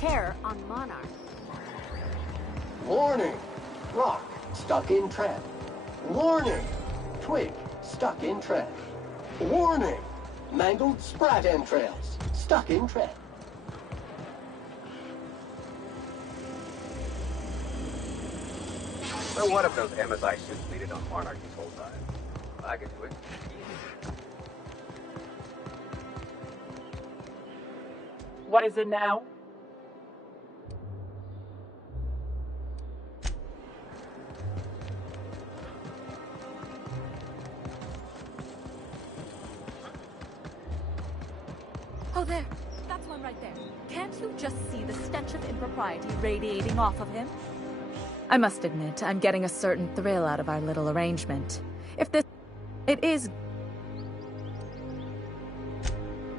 Terror on Monarch. Warning! Rock stuck in trap. Warning! Twig stuck in trap. Warning! Mangled sprat entrails stuck in trap. So what if those MSI suits needed on Monarch this whole time? I could do it. What is it now? Oh, there. That's one right there. Can't you just see the stench of impropriety radiating off of him? I must admit, I'm getting a certain thrill out of our little arrangement. If this... It is...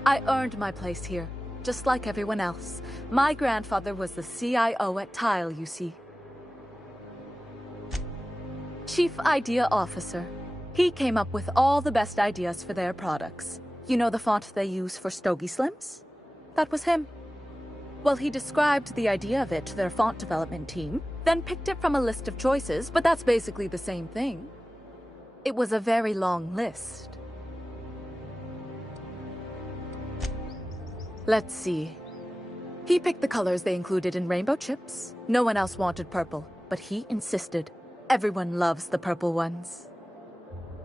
I earned my place here, just like everyone else. My grandfather was the CIO at Tile, you see. Chief Idea Officer. He came up with all the best ideas for their products. You know the font they use for Stogie Slims? That was him. Well, he described the idea of it to their font development team, then picked it from a list of choices, but that's basically the same thing. It was a very long list. Let's see. He picked the colors they included in rainbow chips. No one else wanted purple, but he insisted. Everyone loves the purple ones.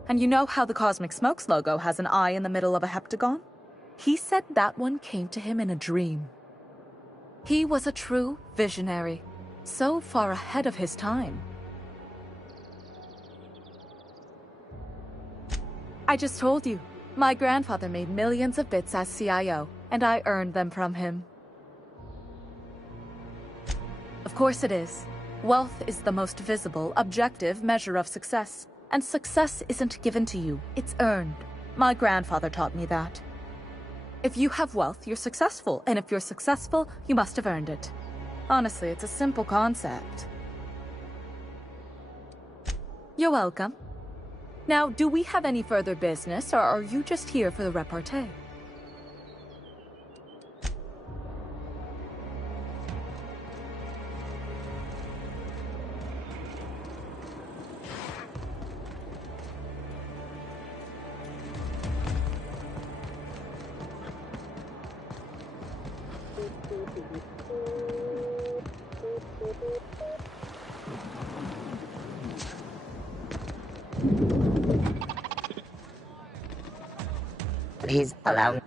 And you know how the Cosmic Smokes logo has an eye in the middle of a heptagon? He said that one came to him in a dream. He was a true visionary, so far ahead of his time. I just told you, my grandfather made millions of bits as CIO, and I earned them from him. Of course it is. Wealth is the most visible, objective measure of success. And success isn't given to you, it's earned. My grandfather taught me that. If you have wealth, you're successful, and if you're successful, you must have earned it. Honestly, it's a simple concept. You're welcome. Now, do we have any further business, or are you just here for the repartee? Please allow me.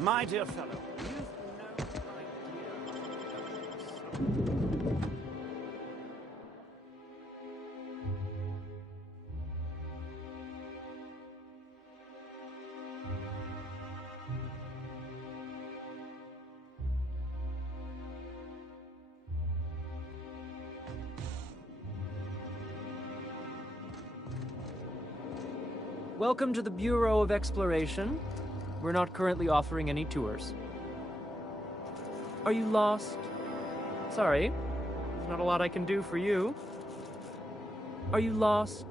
My dear fellow, you've no idea. Welcome to the Bureau of Exploration. We're not currently offering any tours. Are you lost? Sorry, there's not a lot I can do for you. Are you lost?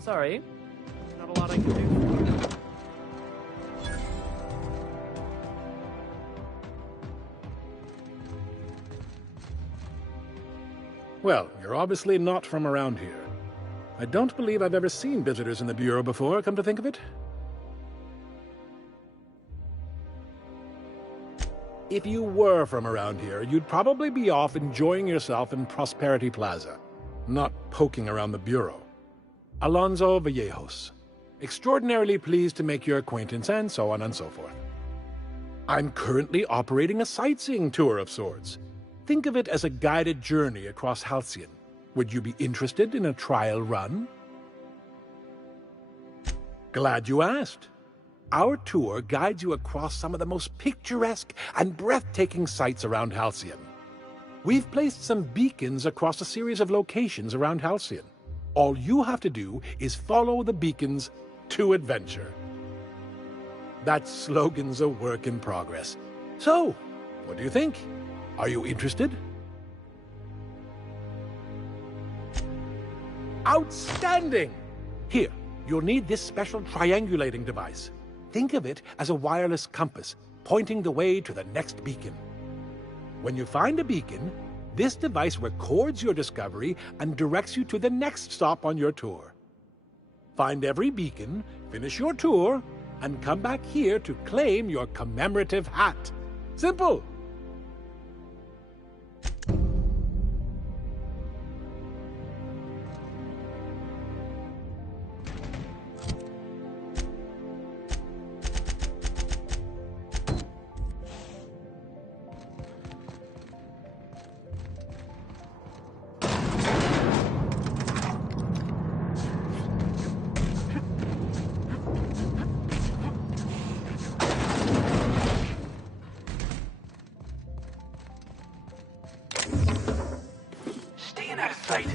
Sorry, there's not a lot I can do for you. Well, you're obviously not from around here. I don't believe I've ever seen visitors in the Bureau before, come to think of it. If you were from around here, you'd probably be off enjoying yourself in Prosperity Plaza, not poking around the Bureau. Alonso Vallejos. Extraordinarily pleased to make your acquaintance, and so on and so forth. I'm currently operating a sightseeing tour of sorts. Think of it as a guided journey across Halcyon. Would you be interested in a trial run? Glad you asked. Our tour guides you across some of the most picturesque and breathtaking sights around Halcyon. We've placed some beacons across a series of locations around Halcyon. All you have to do is follow the beacons to adventure. That slogan's a work in progress. So, what do you think? Are you interested? Outstanding! Here, you'll need this special triangulating device. Think of it as a wireless compass, pointing the way to the next beacon. When you find a beacon, this device records your discovery and directs you to the next stop on your tour. Find every beacon, finish your tour, and come back here to claim your commemorative hat. Simple! Staying out of sight.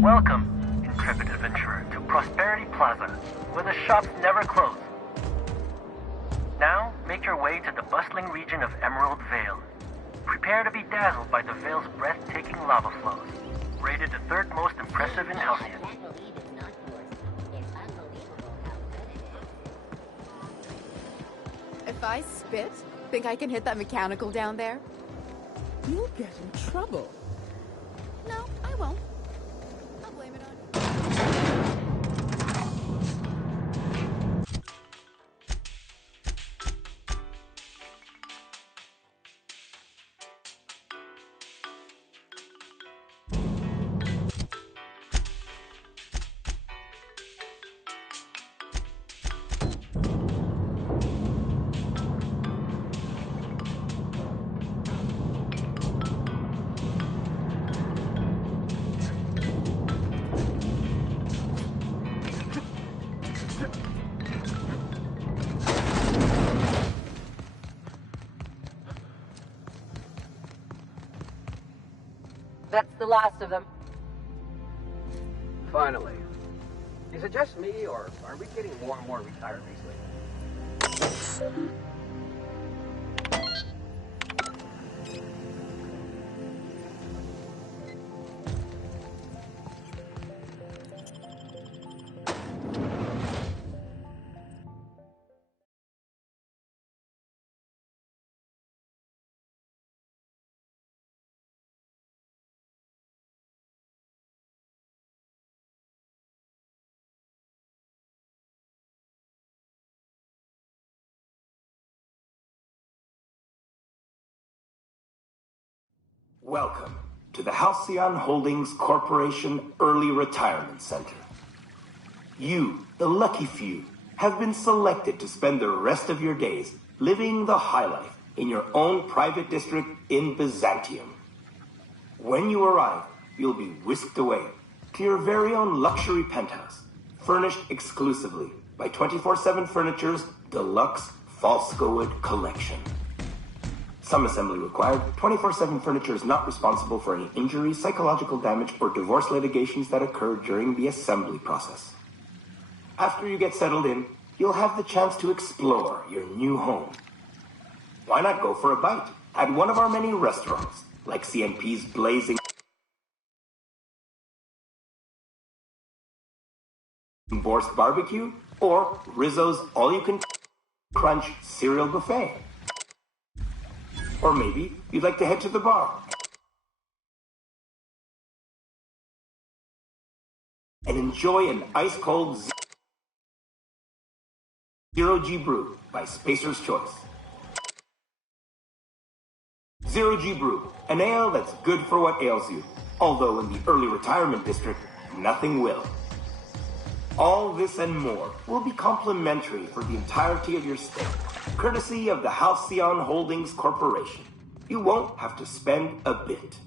Welcome, intrepid adventurer, to Prosperity Plaza, where the shops never close. Now, make your way to the bustling region of Emerald Vale. Prepare to be dazzled by the Vale's breathtaking lava flows, rated the third most impressive in Halcyon. If I spit, think I can hit that mechanical down there? You'll get in trouble. No, I won't. I'll blame it on That's the last of them. Finally. Is it just me, or are we getting more and more retired recently? Welcome to the Halcyon Holdings Corporation Early Retirement Center. You, the lucky few, have been selected to spend the rest of your days living the high life in your own private district in Byzantium. When you arrive, you'll be whisked away to your very own luxury penthouse, furnished exclusively by 24/7 Furniture's deluxe Falscowood collection. Some assembly required. 24/7 Furniture is not responsible for any injury, psychological damage, or divorce litigations that occur during the assembly process. After you get settled in, you'll have the chance to explore your new home. Why not go for a bite at one of our many restaurants, like CNP's Blazing Borscht Barbecue or Rizzo's All-You-Can Crunch Cereal Buffet? Or maybe you'd like to head to the bar and enjoy an ice-cold Zero G Brew by Spacer's Choice. Zero G Brew, an ale that's good for what ails you, although in the early retirement district, nothing will. All this and more will be complimentary for the entirety of your stay, courtesy of the Halcyon Holdings Corporation. You won't have to spend a bit.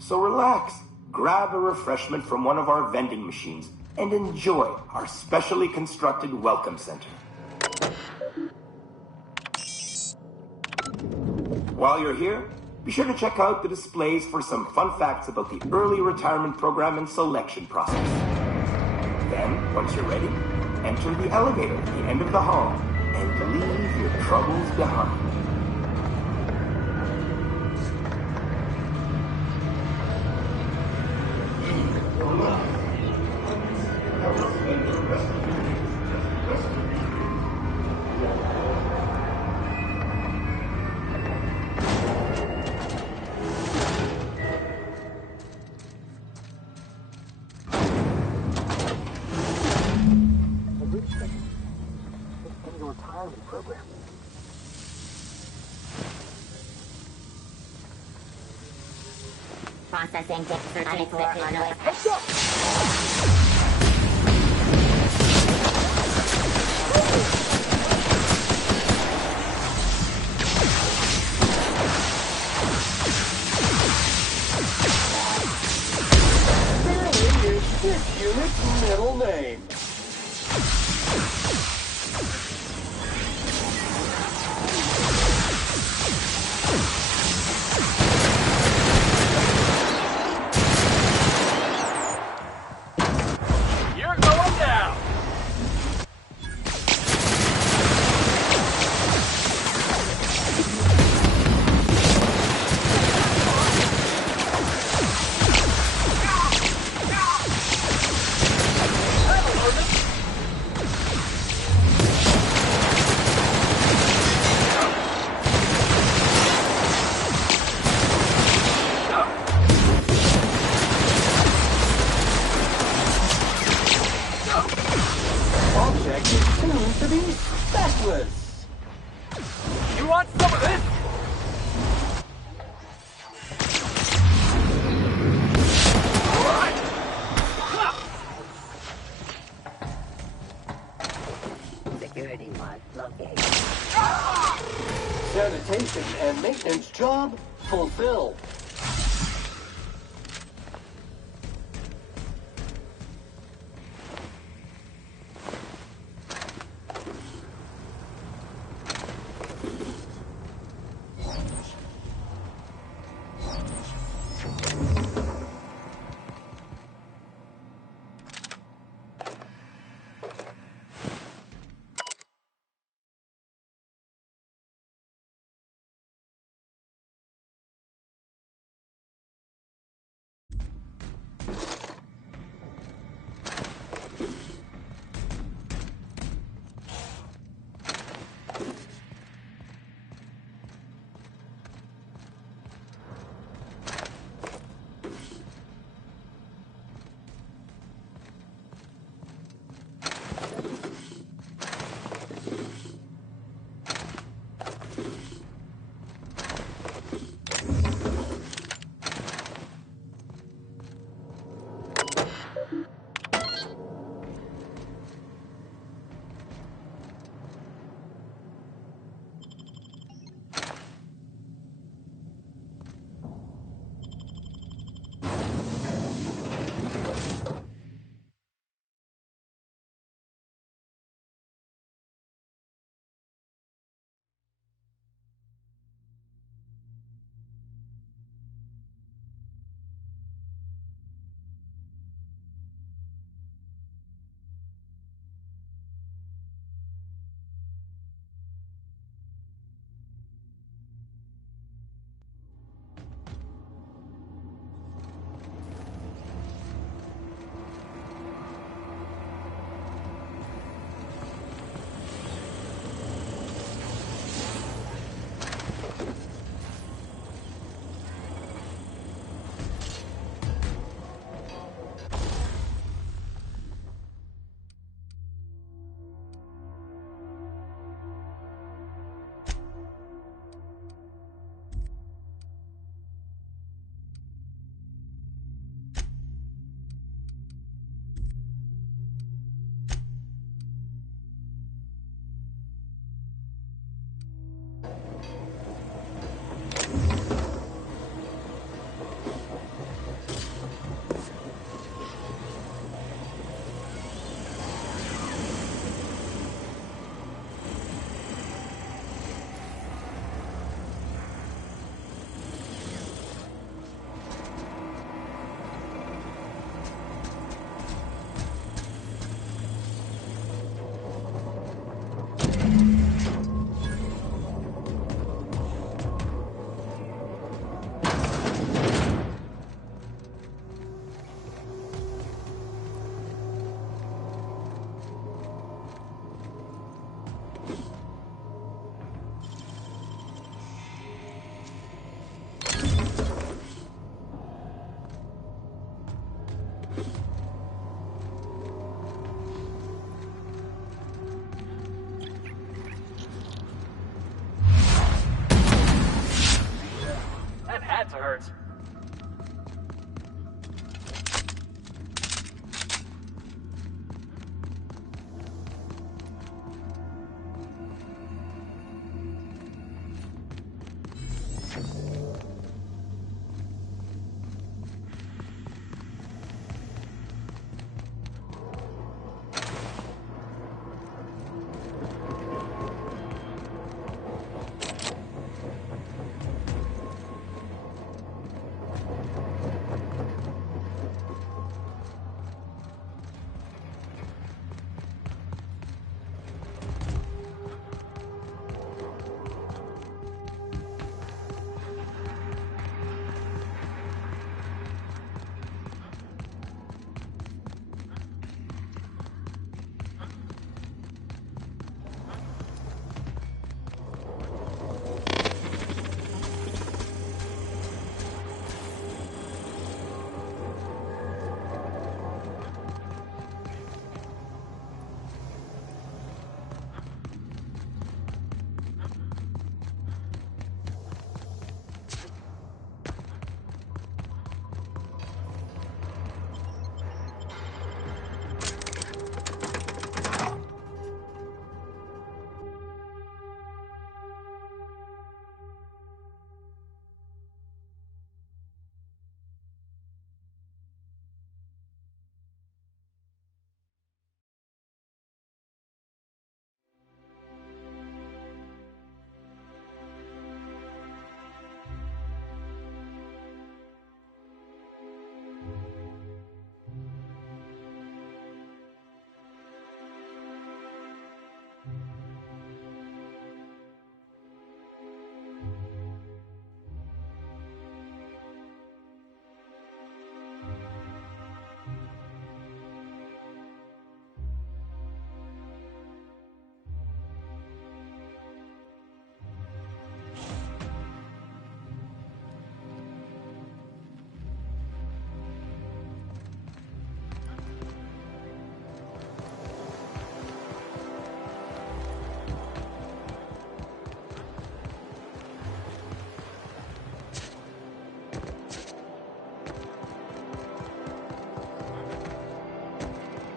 So relax, grab a refreshment from one of our vending machines, and enjoy our specially constructed welcome center. While you're here, be sure to check out the displays for some fun facts about the early retirement program and selection process. Then, once you're ready, enter the elevator at the end of the hall and leave your troubles behind. Processing dip for 24 on OS. Barry is this unit's middle name. Object is soon to be speckless. You want some of this? Security mod located. Sanitation and maintenance job fulfilled.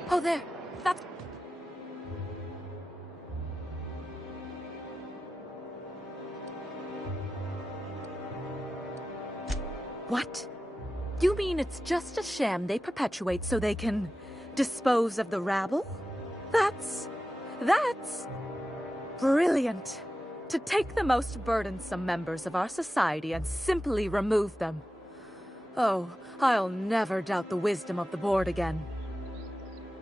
Oh, there. That's... What? You mean it's just a sham they perpetuate so they can dispose of the rabble? That's brilliant. To take the most burdensome members of our society and simply remove them. Oh, I'll never doubt the wisdom of the board again.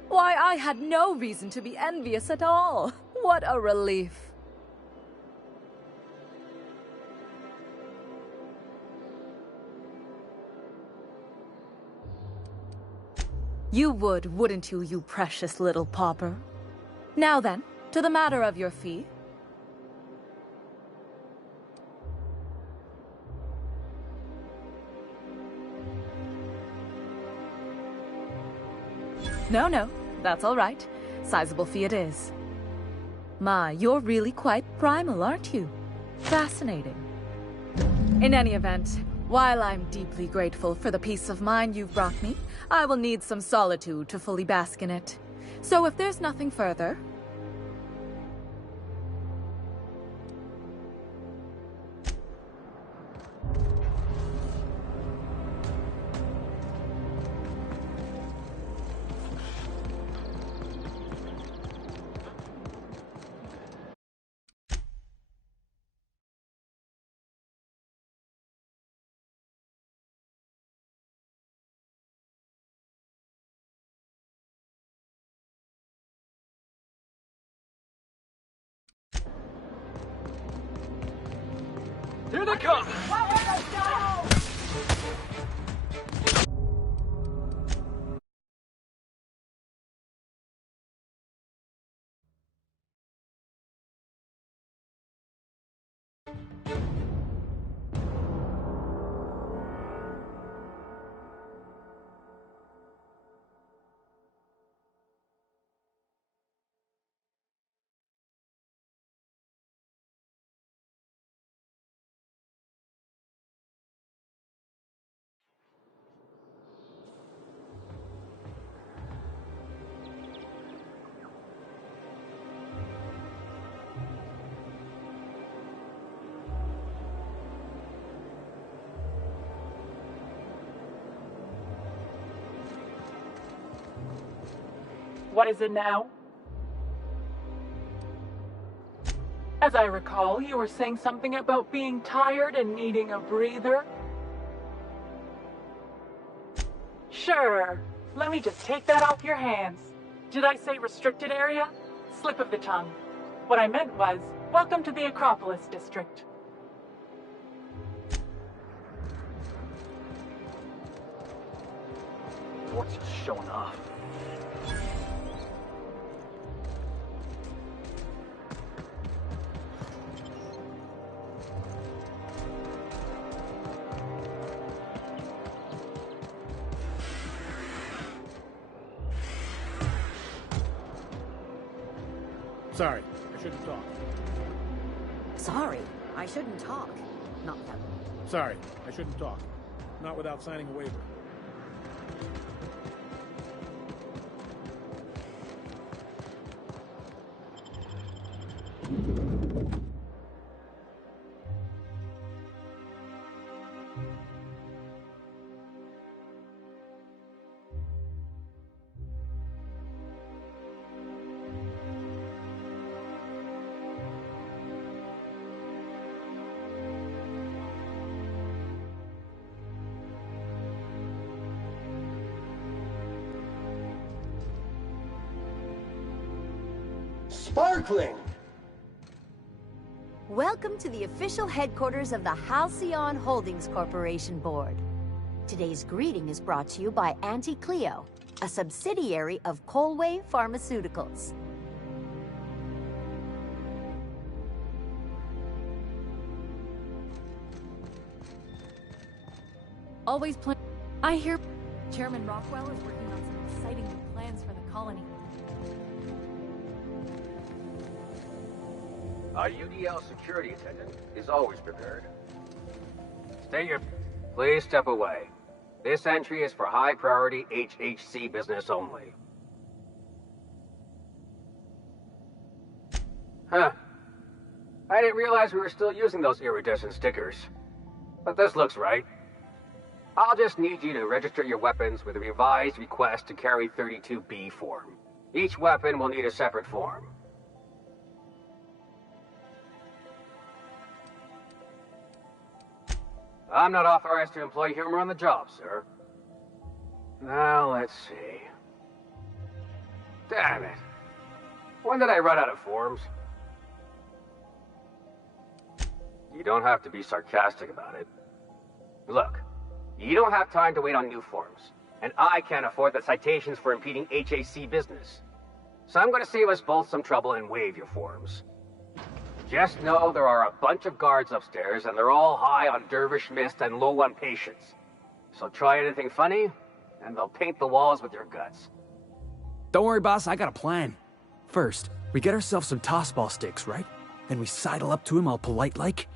Why, I had no reason to be envious at all. What a relief. You would, wouldn't you, you precious little pauper? Now then, to the matter of your fee. No, that's all right. Sizable fee it is. My, you're really quite primal, aren't you? Fascinating. In any event, while I'm deeply grateful for the peace of mind you've brought me, I will need some solitude to fully bask in it. So if there's nothing further... Here they come! What is it now? As I recall, you were saying something about being tired and needing a breather. Sure. Let me just take that off your hands. Did I say restricted area? Slip of the tongue. What I meant was, welcome to the Acropolis District. Fort's just showing off. Sorry, I shouldn't talk. Sorry, I shouldn't talk. Not without... Sorry, I shouldn't talk. Not without signing a waiver. Sparkling! Welcome to the official headquarters of the Halcyon Holdings Corporation Board. Today's greeting is brought to you by Auntie Cleo, a subsidiary of Colway Pharmaceuticals. Always plan... I hear Chairman Rockwell is working on some exciting new plans for the colony. Our UDL security attendant is always prepared. Stay your... Please step away. This entry is for high-priority HHC business only. Huh. I didn't realize we were still using those iridescent stickers. But this looks right. I'll just need you to register your weapons with a revised request to carry 32B form. Each weapon will need a separate form. I'm not authorized to employ humor on the job, sir. Now, let's see. Damn it. When did I run out of forms? You don't have to be sarcastic about it. Look, you don't have time to wait on new forms, and I can't afford the citations for impeding HAC business. So I'm going to save us both some trouble and waive your forms. Just know there are a bunch of guards upstairs, and they're all high on dervish mist and low on patience. So try anything funny, and they'll paint the walls with your guts. Don't worry, boss, I got a plan. First, we get ourselves some tossball sticks, right? Then we sidle up to him all polite-like.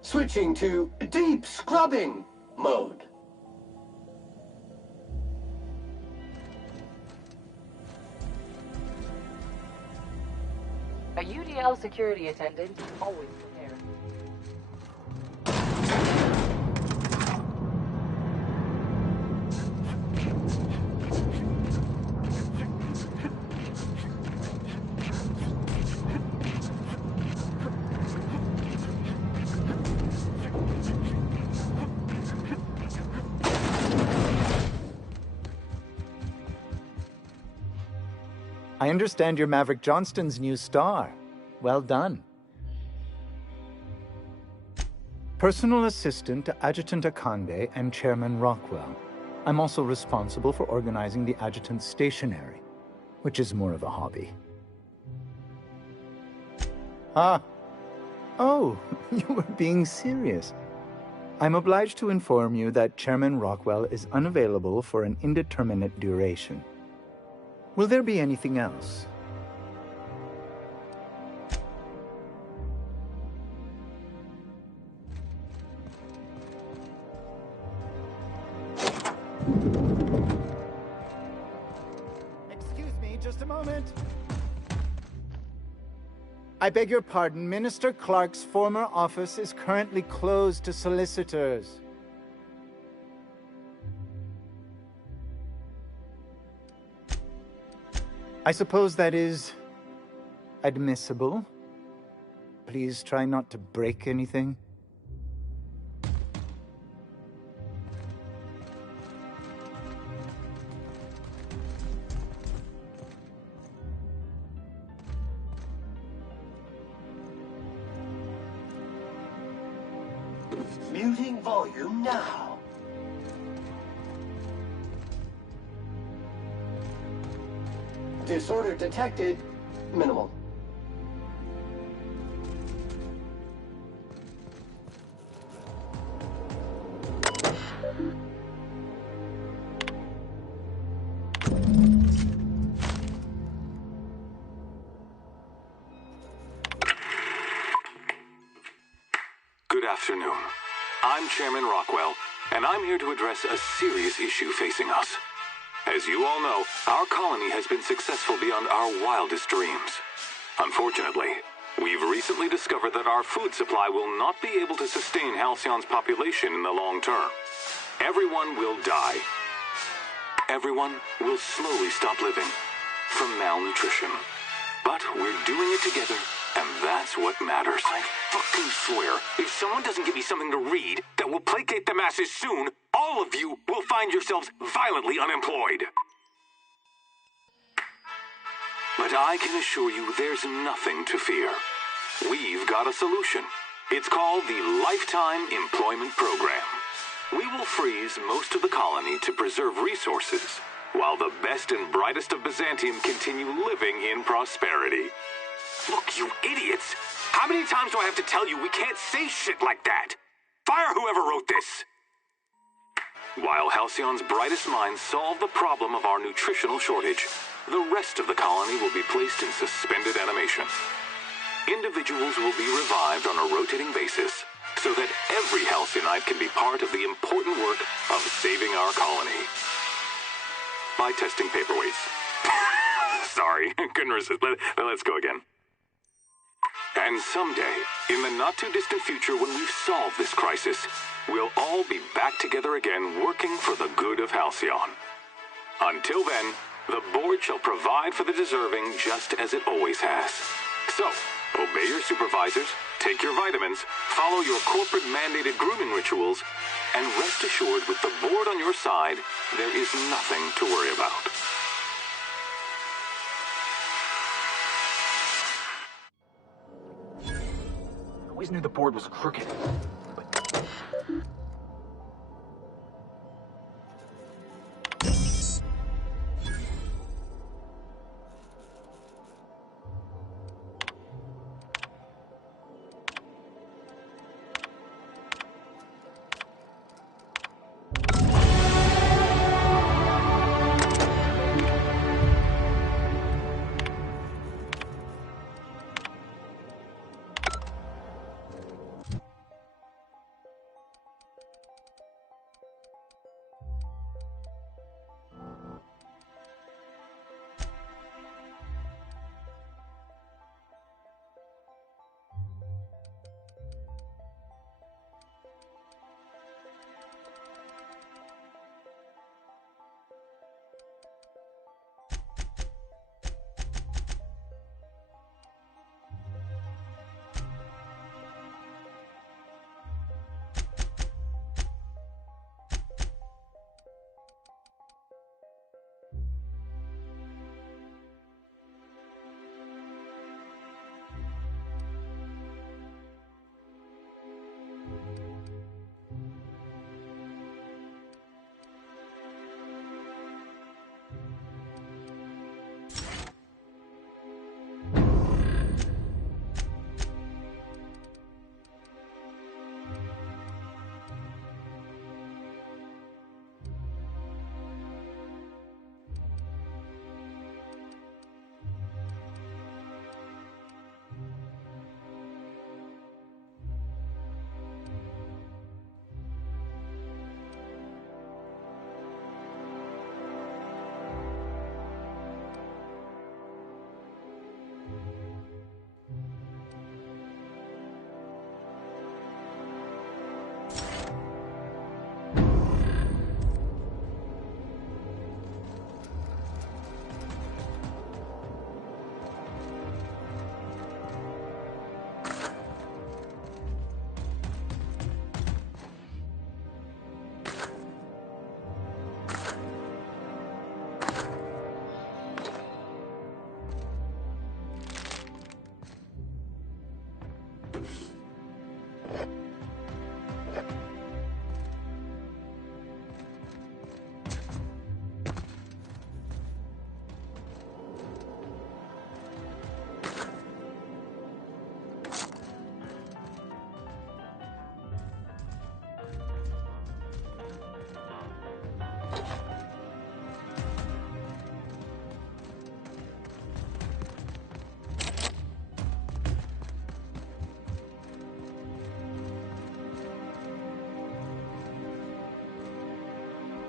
Switching to deep scrubbing mode. A UDL security attendant, always prepared. I understand you're Maverick Johnston's new star. Well done. Personal assistant to Adjutant Akande and Chairman Rockwell. I'm also responsible for organizing the adjutant's stationery, which is more of a hobby. Ah. Oh, you were being serious. I'm obliged to inform you that Chairman Rockwell is unavailable for an indeterminate duration. Will there be anything else? Excuse me, just a moment. I beg your pardon, Minister Clark's former office is currently closed to solicitors. I suppose that is admissible. Please try not to break anything. Muting volume now. Disorder detected. Minimal. Good afternoon. I'm Chairman Rockwell, and I'm here to address a serious issue facing us. As you all know, our colony has been successful beyond our wildest dreams. Unfortunately, we've recently discovered that our food supply will not be able to sustain Halcyon's population in the long term. Everyone will die. Everyone will slowly stop living from malnutrition. But we're doing it together, and that's what matters. I fucking swear, if someone doesn't give me something to read that will placate the masses soon, all of you will find yourselves violently unemployed. But I can assure you there's nothing to fear. We've got a solution. It's called the Lifetime Employment Program. We will freeze most of the colony to preserve resources, while the best and brightest of Byzantium continue living in prosperity. Look, you idiots! How many times do I have to tell you we can't say shit like that? Fire whoever wrote this! While Halcyon's brightest minds solve the problem of our nutritional shortage, the rest of the colony will be placed in suspended animation. Individuals will be revived on a rotating basis, so that every Halcyonite can be part of the important work of saving our colony. By testing paperweights. Sorry, couldn't resist. Let's go again. And someday, in the not-too-distant future when we've solved this crisis, we'll all be back together again working for the good of Halcyon. Until then, the board shall provide for the deserving just as it always has. So, obey your supervisors, take your vitamins, follow your corporate-mandated grooming rituals, and rest assured with the board on your side, there is nothing to worry about. I always knew the board was crooked.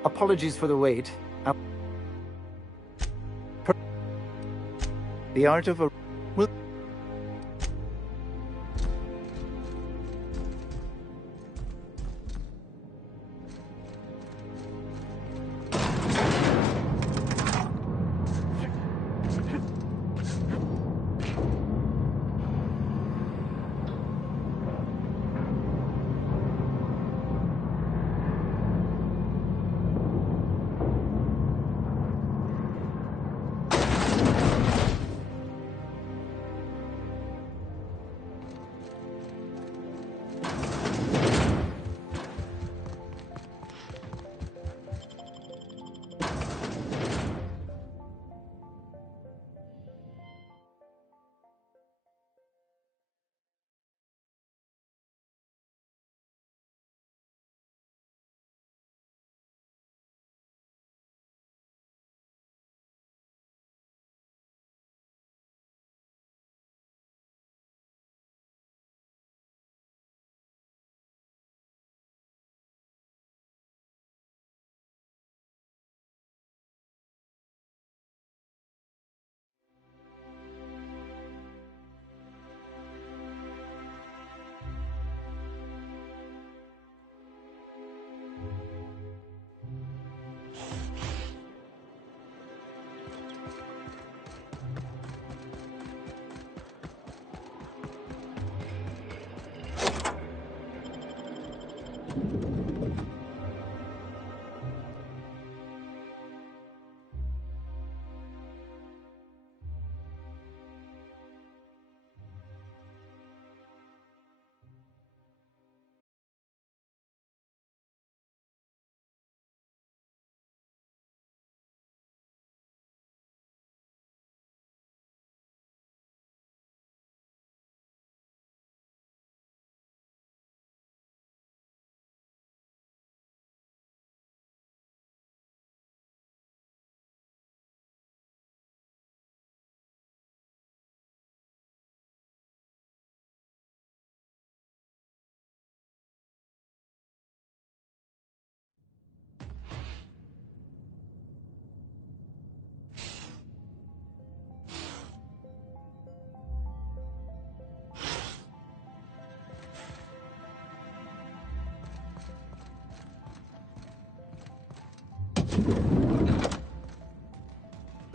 Apologies for the wait. The art of a... will...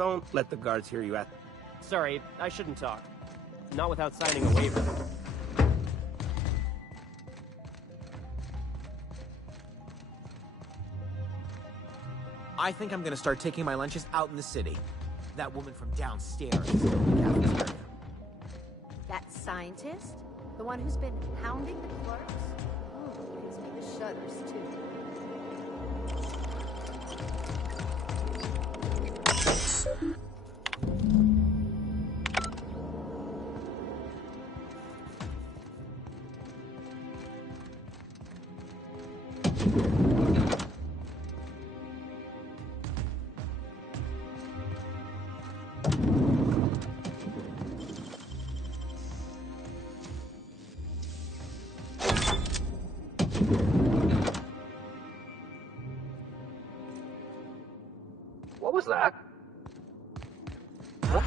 Don't let the guards hear you at... Sorry, I shouldn't talk. Not without signing a waiver. I think I'm gonna start taking my lunches out in the city. That woman from downstairs is still in the cafeteria. That scientist? The one who's been hounding the clerks? Oh, gives me the shudders, too. What was that? Huh?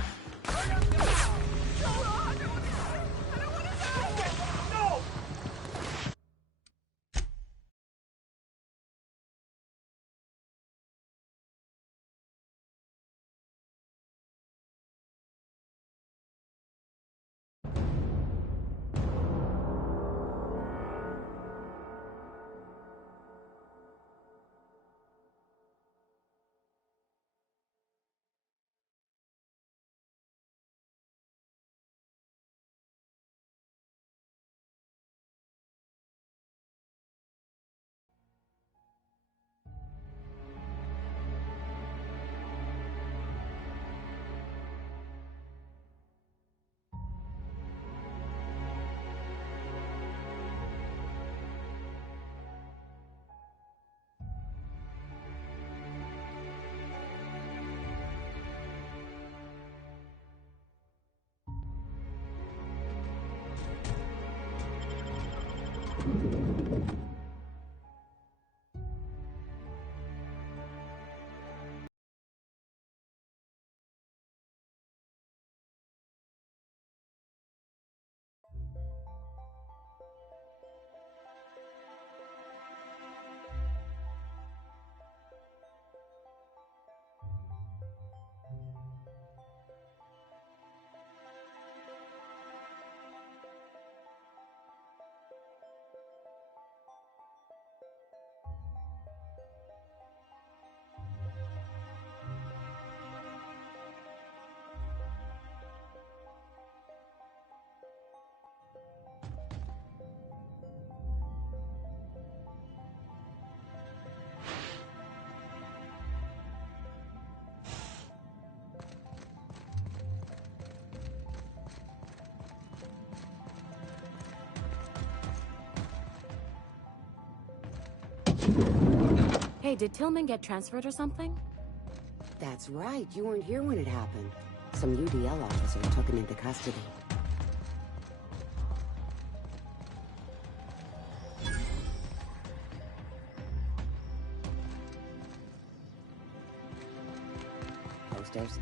Hey, did Tillman get transferred or something? That's right. You weren't here when it happened. Some UDL officer took him into custody. Posters.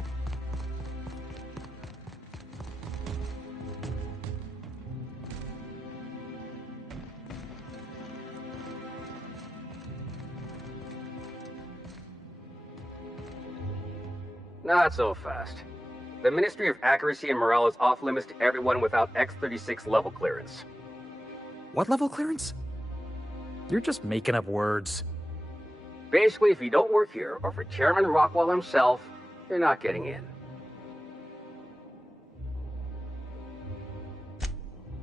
Not so fast. The Ministry of Accuracy and Morale is off limits to everyone without X-36 level clearance. What level clearance? You're just making up words. Basically, if you don't work here, or for Chairman Rockwell himself, you're not getting in.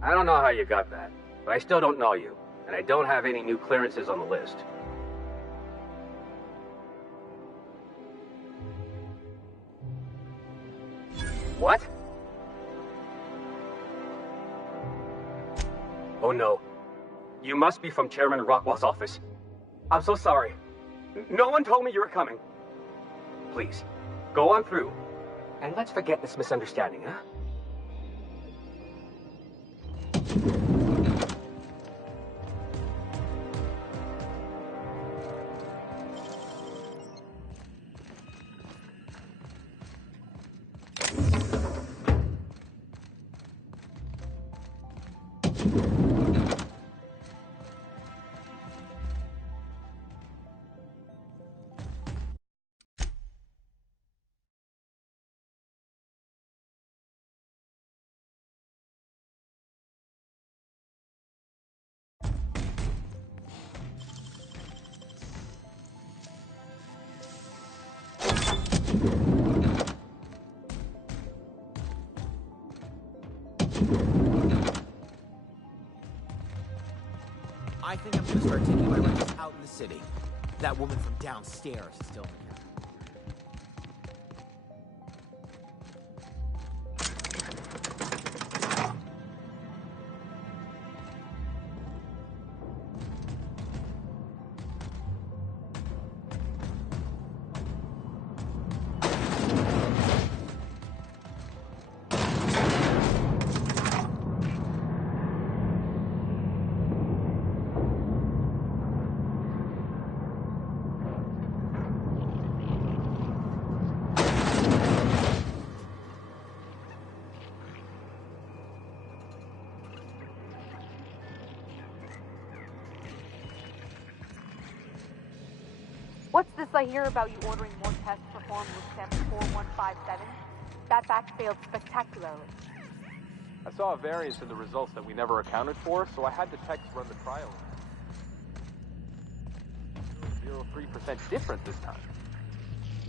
I don't know how you got that, but I still don't know you, and I don't have any new clearances on the list. What? Oh no. You must be from Chairman Rockwell's office. I'm so sorry. No one told me you were coming. Please, go on through. And let's forget this misunderstanding, huh? I think I'm gonna start taking my lunches out in the city. That woman from downstairs is still in here. What's this I hear about you ordering more tests performed with STEM 4157? That batch failed spectacularly. I saw a variance in the results that we never accounted for, so I had the techs run the trial. 0.03% different this time.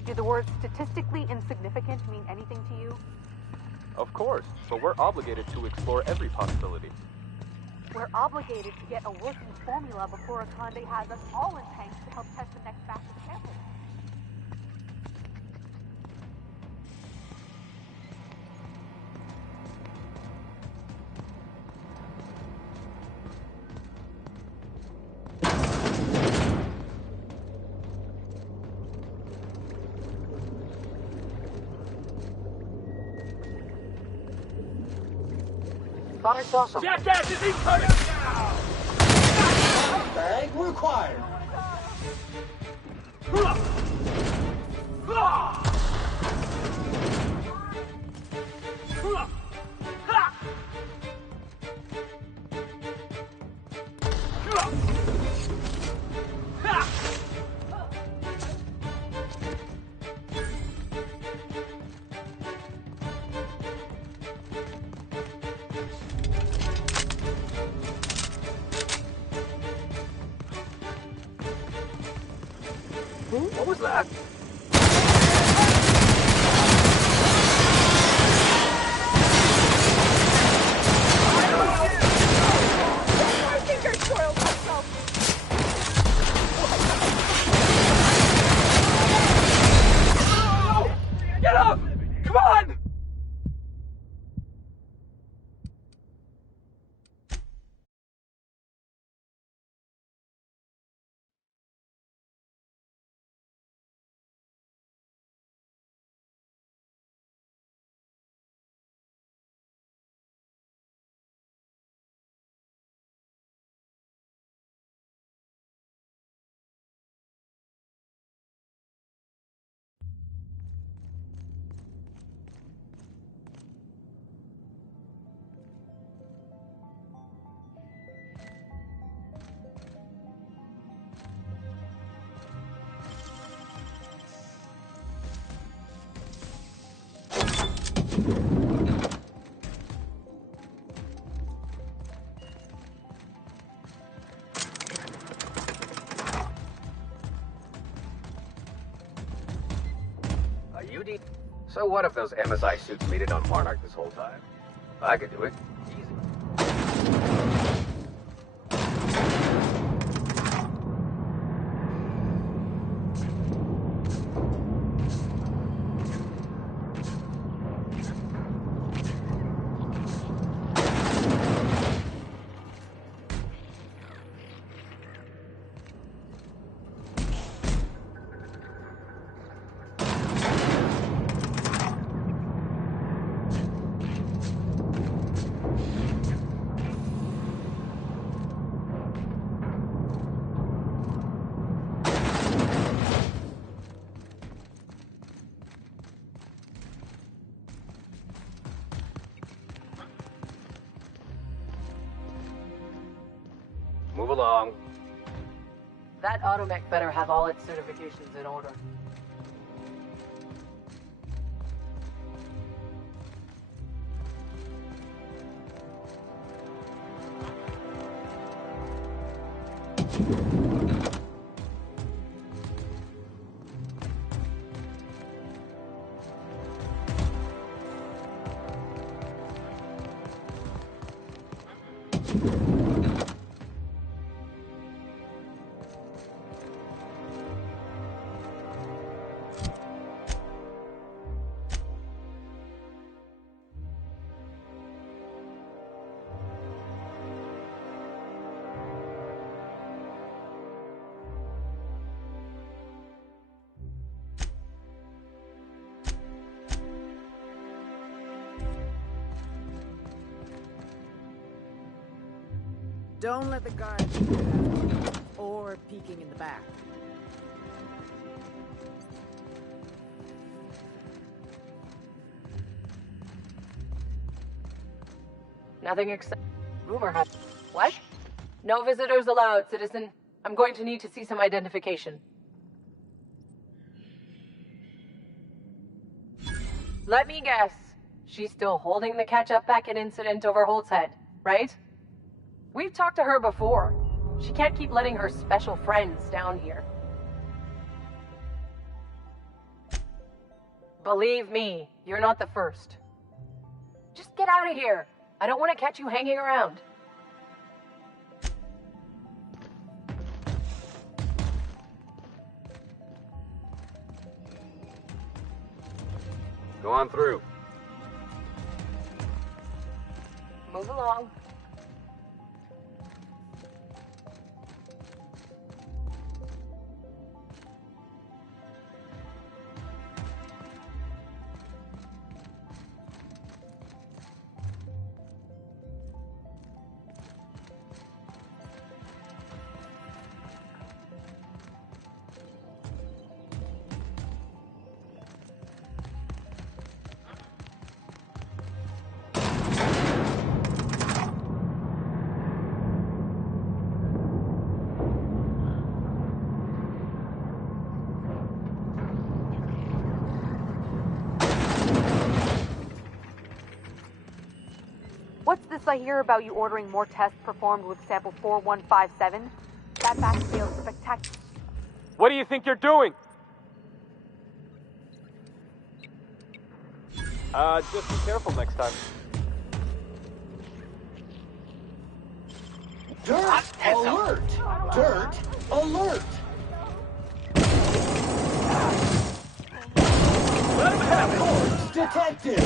Do the words statistically insignificant mean anything to you? Of course, but we're obligated to explore every possibility. We're obligated to get a working formula before a Conde has us all in tanks to help test the next batch of samples. Thought I saw something. Jackass is incoming now! Bag required. What was that? I think I spoiled myself. Get up! Come on! UD? So what if those MSI suits made it on Monarch this whole time? I could do it. Easy. Move along. That automech better have all its certifications in order. Don't let the guards see you or peeking in the back. Nothing except rumor has. What? No visitors allowed, citizen. I'm going to need to see some identification. Let me guess. She's still holding the catch-up packet incident over Holt's head, right? We've talked to her before. She can't keep letting her special friends down here. Believe me, you're not the first. Just get out of here. I don't want to catch you hanging around. Go on through. Move along. What's this I hear about you ordering more tests performed with sample 4157? That batch failed spectacular. What do you think you're doing? Just be careful next time. Dirt alert! Dirt alert! Corpse detected!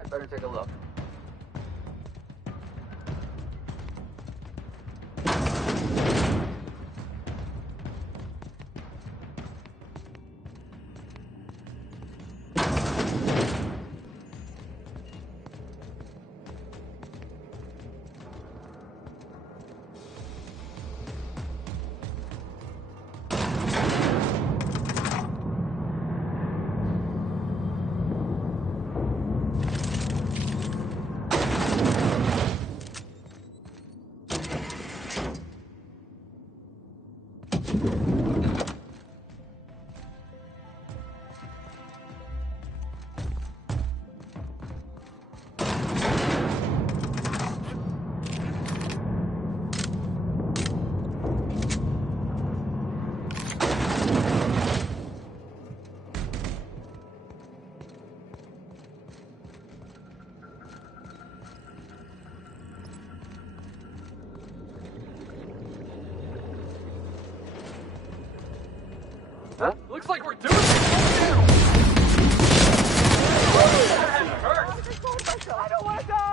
I'd better take a look. Huh? Looks like we're doing it now. I don't want to die.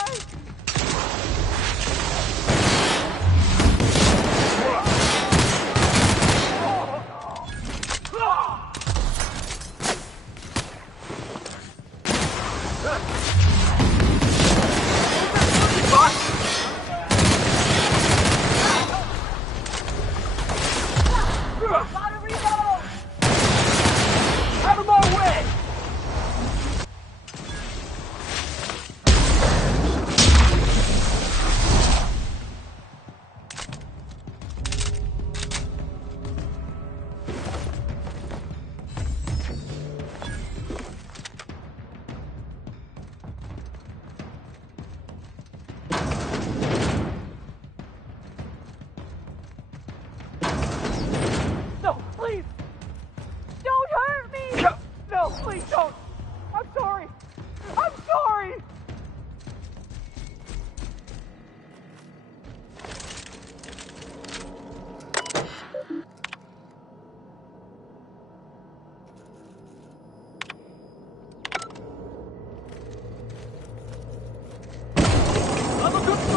Please don't! I'm sorry! I'm sorry!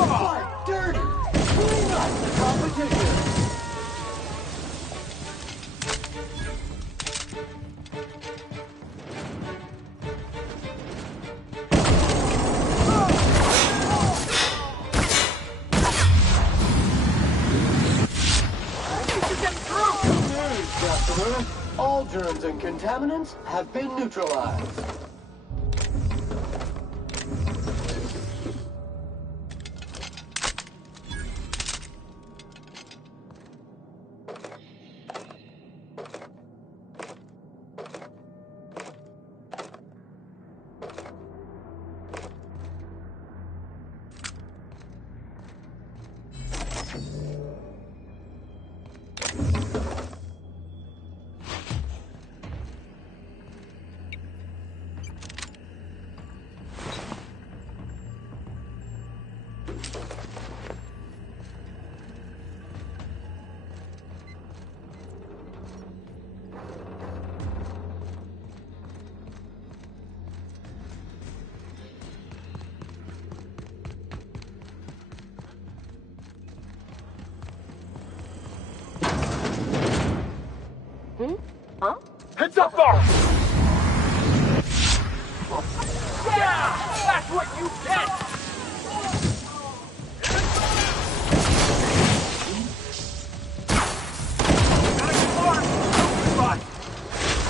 Fight dirty! Bring us the competition! Customer, all germs and contaminants have been neutralized. Huh? Heads up, Varl! Yeah! That's what you get!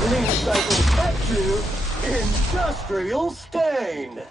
Please, I will catch you, Industrial Stain!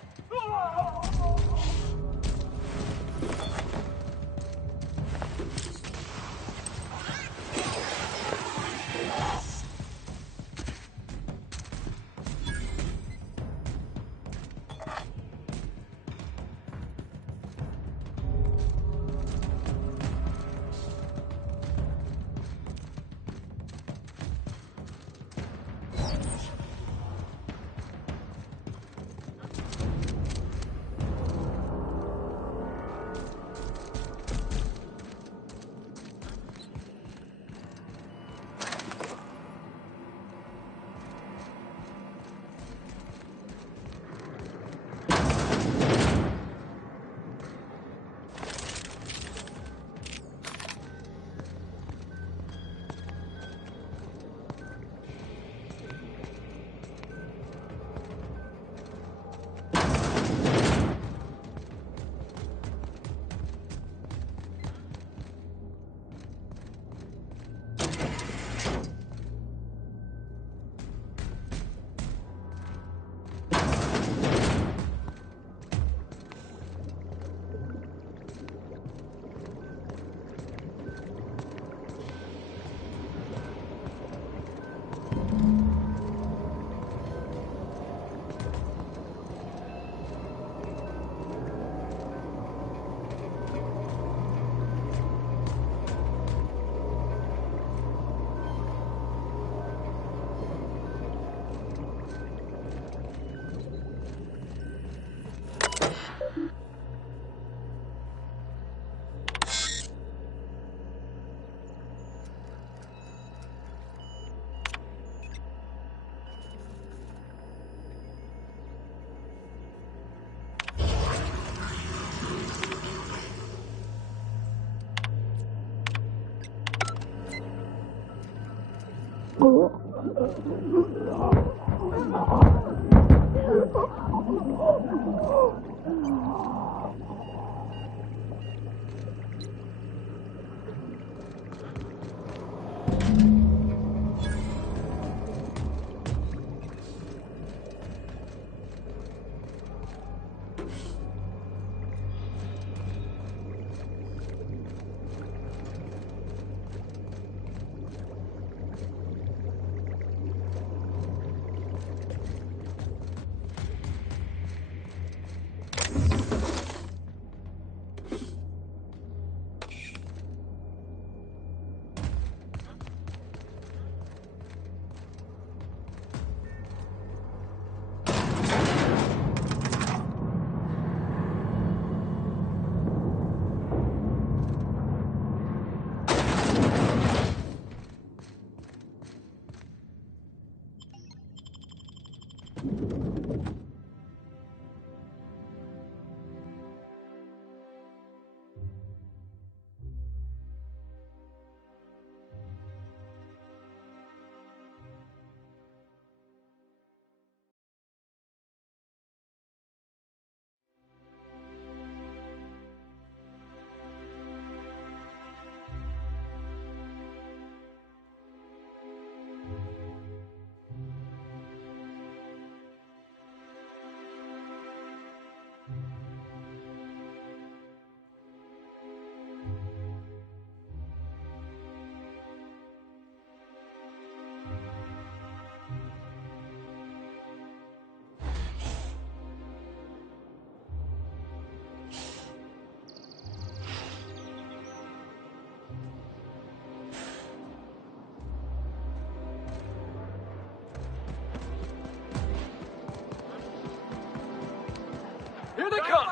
Here they come!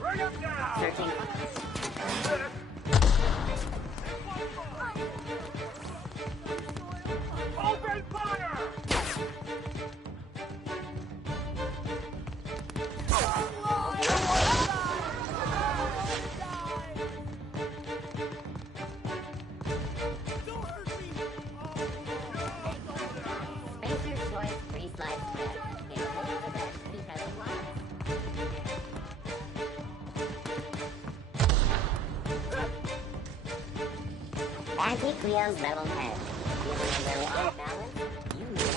Bring them down! Searching. Open fire! Anti-Cleo's level head. Feeling a little off balance? You need a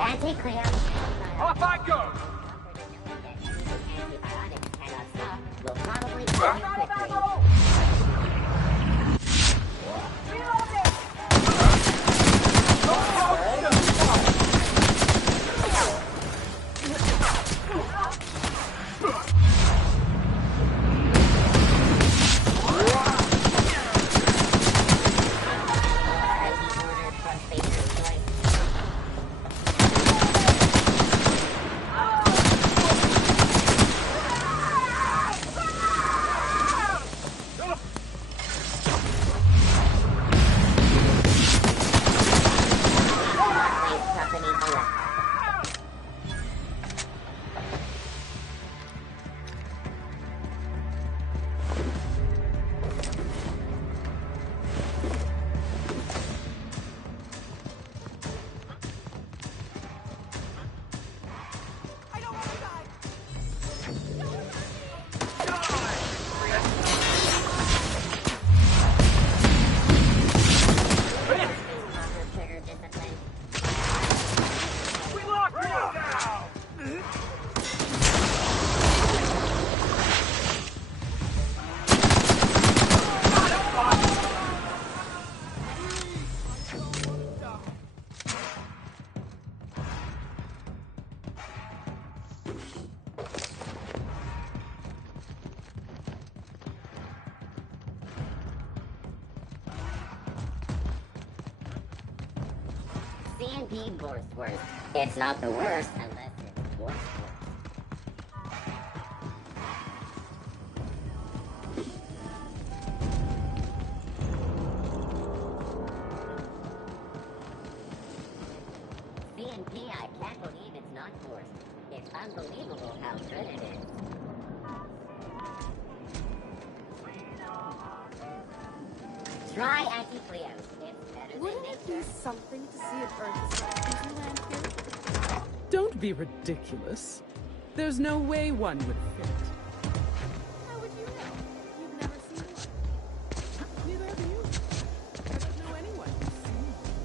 Anti-Cleo. Off I go! Antibiotics cannot stop. Will probably kill you quickly. C&P Borstworth. It's not the worst unless it's Borstworth. C&P, I can't believe it's not forced. It's unbelievable how good it is. Try Anti-Cleo. It's better Wouldn't than it be something to see an Earth Disneyland here? Don't be ridiculous. There's no way one would fit. How would you know? You've never seen one. Neither have you. I don't know anyone who's seen one.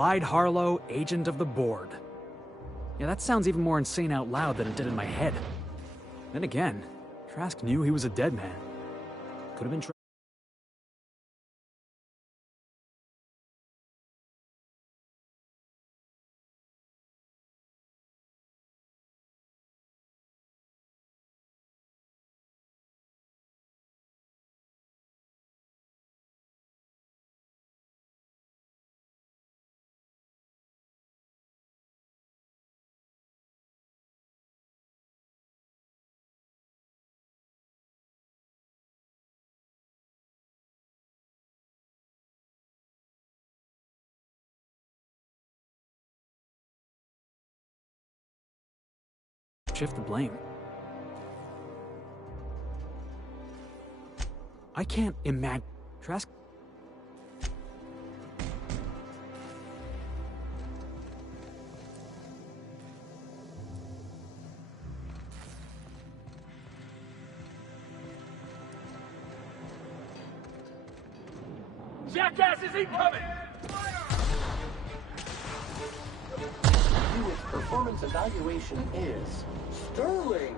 Clyde Harlow, agent of the board. Yeah, that sounds even more insane out loud than it did in my head. Then again, Trask knew he was a dead man. Could have been shift the blame. I can't imagine Trask. Jackasses incoming! Unit's performance evaluation is sterling.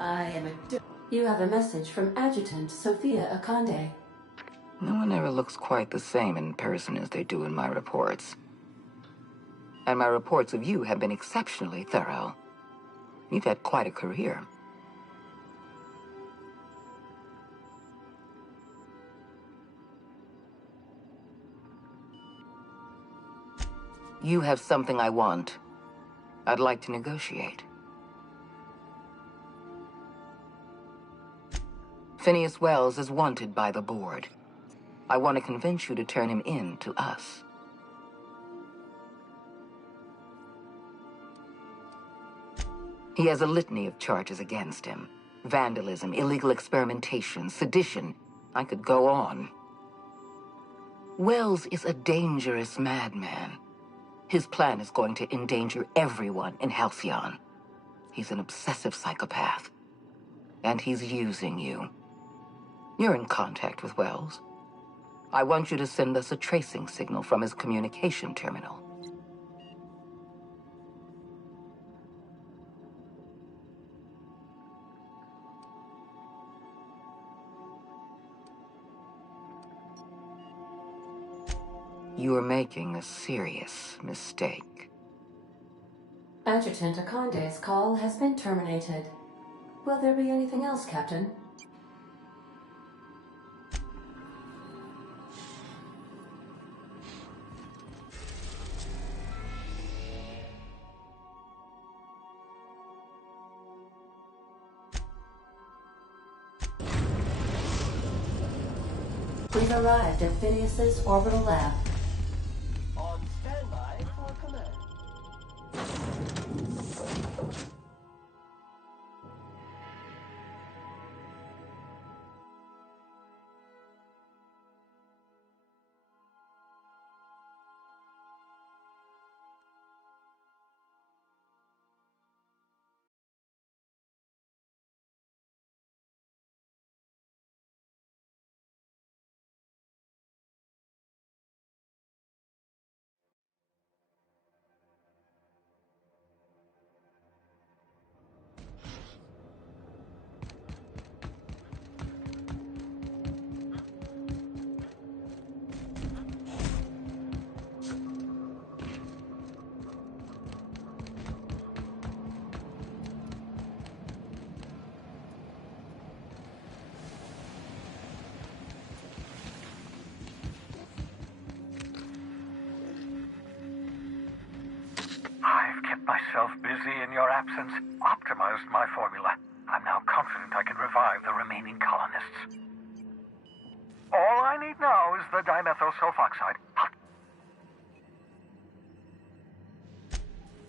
I am a... You have a message from Adjutant Sophia Akande. No one ever looks quite the same in person as they do in my reports. And my reports of you have been exceptionally thorough. You've had quite a career. You have something I want. I'd like to negotiate. Phineas Wells is wanted by the board. I want to convince you to turn him in to us. He has a litany of charges against him. Vandalism, illegal experimentation, sedition. I could go on. Wells is a dangerous madman. His plan is going to endanger everyone in Halcyon. He's an obsessive psychopath. And he's using you. You're in contact with Wells. I want you to send us a tracing signal from his communication terminal. You are making a serious mistake. Adjutant Akande's call has been terminated. Will there be anything else, Captain? We've arrived at Phineas's orbital lab. On standby for command. absence, optimized my formula. I'm now confident I can revive the remaining colonists. All I need now is the dimethyl sulfoxide.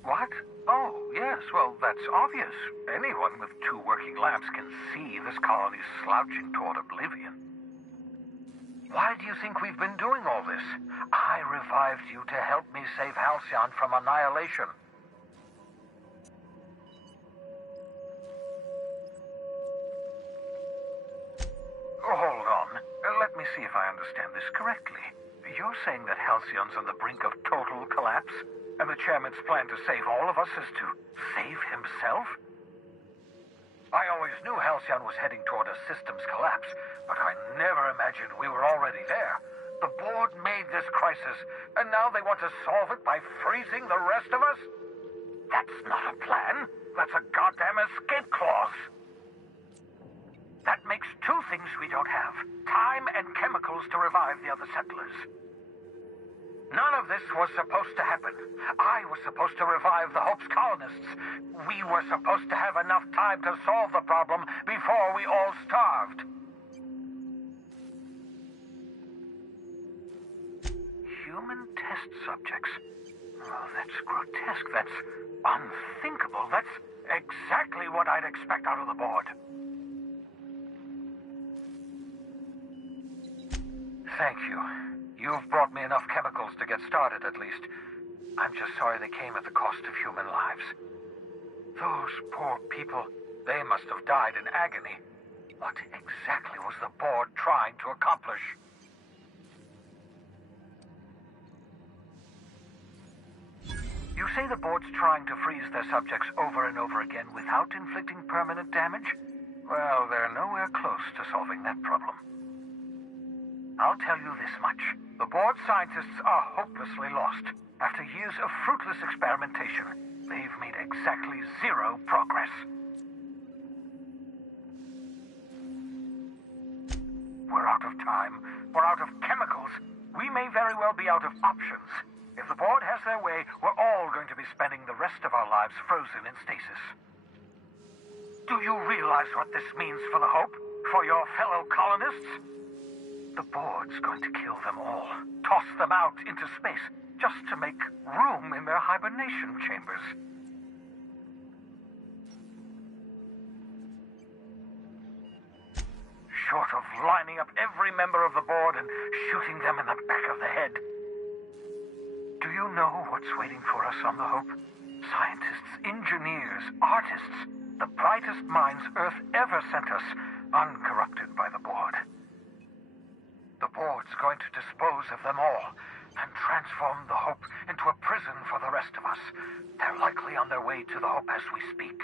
What? Oh, yes, well, that's obvious. Anyone with 2 working labs can see this colony's slouching toward oblivion. Why do you think we've been doing all this? I revived you to help me save Halcyon from annihilation. Hold on. Let me see if I understand this correctly. You're saying that Halcyon's on the brink of total collapse, and the chairman's plan to save all of us is to save himself? I always knew Halcyon was heading toward a systems collapse, but I never imagined we were already there. The board made this crisis, and now they want to solve it by freezing the rest of us? That's not a plan. That's a goddamn escape clause. That makes 2 things we don't have: time and chemicals to revive the other settlers. None of this was supposed to happen. I was supposed to revive the Hope's colonists. We were supposed to have enough time to solve the problem before we all starved. Human test subjects. Oh, that's grotesque. That's unthinkable. That's exactly what I'd expect out of the board. Thank you. You've brought me enough chemicals to get started, at least. I'm just sorry they came at the cost of human lives. Those poor people, they must have died in agony. What exactly was the board trying to accomplish? You say the board's trying to freeze their subjects over and over again without inflicting permanent damage? Well, they're nowhere close to solving that problem. I'll tell you this much. The board scientists are hopelessly lost. After years of fruitless experimentation, they've made exactly 0 progress. We're out of time. We're out of chemicals. We may very well be out of options. If the board has their way, we're all going to be spending the rest of our lives frozen in stasis. Do you realize what this means for the Hope? For your fellow colonists? The board's going to kill them all, toss them out into space, just to make room in their hibernation chambers. Short of lining up every member of the board and shooting them in the back of the head. Do you know what's waiting for us on the Hope? Scientists, engineers, artists, the brightest minds Earth ever sent us, uncorrupted by the board. The board's going to dispose of them all and transform the Hope into a prison for the rest of us. They're likely on their way to the Hope as we speak.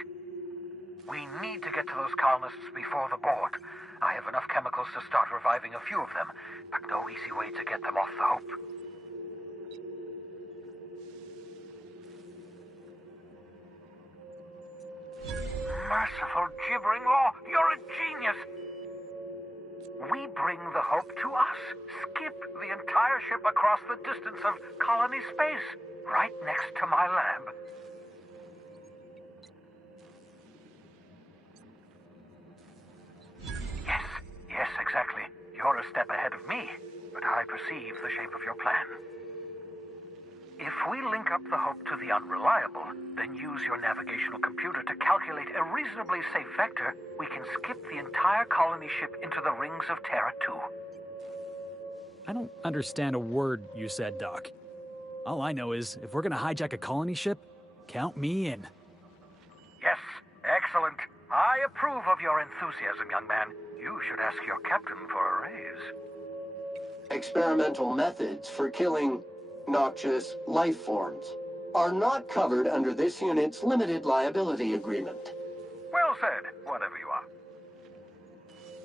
We need to get to those colonists before the board. I have enough chemicals to start reviving a few of them, but no easy way to get them off the Hope. Merciful gibbering law, you're a genius! We bring the Hope to us. Skip the entire ship across the distance of colony space, right next to my lab. Yes, exactly. You're a step ahead of me, but I perceive the shape of your plan. If we link up the Hope to the Unreliable, then use your navigational computer to calculate a reasonably safe vector, we can skip the entire colony ship into the rings of Terra 2. I don't understand a word you said, Doc. All I know is, if we're gonna hijack a colony ship, count me in. Yes, excellent. I approve of your enthusiasm, young man. You should ask your captain for a raise. Experimental methods for killing noxious life forms are not covered under this unit's limited liability agreement. Well said, whatever you are.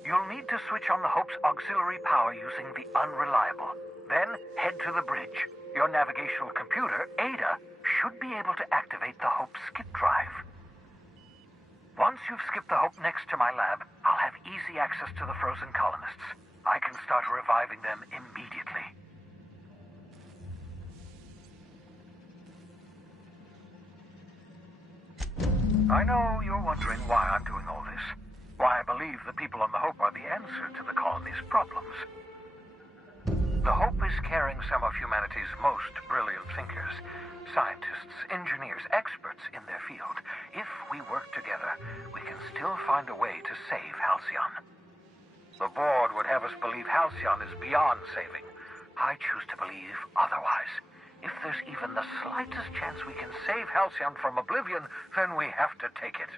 You'll need to switch on the Hope's auxiliary power using the Unreliable. Then head to the bridge. Your navigational computer, Ada, should be able to activate the Hope's skip drive. Once you've skipped the Hope next to my lab, I'll have easy access to the frozen colonists. I can start reviving them immediately. I know you're wondering why I'm doing all this. Why I believe the people on the Hope are the answer to the colony's problems. The Hope is carrying some of humanity's most brilliant thinkers, scientists, engineers, experts in their field. If we work together, we can still find a way to save Halcyon. The board would have us believe Halcyon is beyond saving. I choose to believe otherwise. If there's even the slightest chance we can save Halcyon from oblivion, then we have to take it.